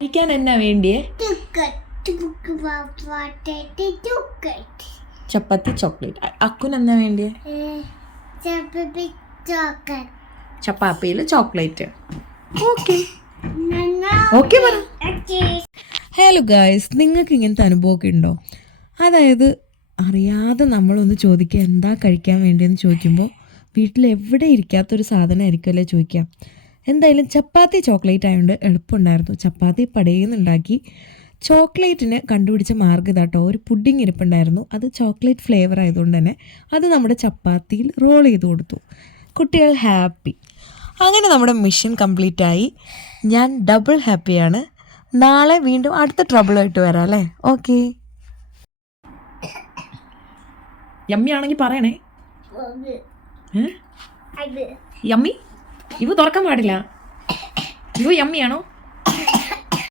കഴിക്കാൻ എന്നാ വേണ്ടിയേ? ചപ്പാത്തി ചോക്ലേറ്റ്. അക്കുൻ എന്നാ വേണ്ടിയേ? ചപ്പാത്തിയിൽ ചോക്ലേറ്റ്. ഓക്കെ. ഓക്കെ പറ. ഹലോ ഗായ്സ് നിങ്ങൾക്ക് ഇങ്ങനത്തെ അനുഭവമൊക്കെ ഉണ്ടോ? അതായത് അറിയാതെ നമ്മളൊന്ന് ചോദിക്കുക എന്താ കഴിക്കാൻ വേണ്ടിയെന്ന് ചോദിക്കുമ്പോൾ വീട്ടിൽ എവിടെ ഇരിക്കാത്തൊരു സാധനമായിരിക്കുമല്ലേ ചോദിക്കാം എന്തായാലും ചപ്പാത്തി ചോക്ലേറ്റ് ആയതുകൊണ്ട് എളുപ്പമുണ്ടായിരുന്നു. ചപ്പാത്തി പടയുന്നുണ്ടാക്കി ചോക്ലേറ്റിന് കണ്ടുപിടിച്ച മാർഗം ഇതാട്ടോ ഒരു പുഡിംഗ് ഇരിപ്പുണ്ടായിരുന്നു. അത് ചോക്ലേറ്റ് ഫ്ലേവർ ആയതുകൊണ്ട് തന്നെ അത് നമ്മുടെ ചപ്പാത്തിയിൽ റോൾ ചെയ്ത് കൊടുത്തു. കുട്ടികൾ ഹാപ്പി. അങ്ങനെ നമ്മുടെ മിഷൻ കംപ്ലീറ്റ് ആയി. ഞാൻ ഡബിൾ ഹാപ്പിയാണ് നാളെ വീണ്ടും അടുത്ത ട്രബിളായിട്ട് വരാം അല്ലേ? ഓക്കെ. യമ്മി ആണെങ്കിൽ പറയണേ. യമ്മി? ഇവ തുറക്കാൻ പാടില്ല. ഇവ യമ്മിയാണോ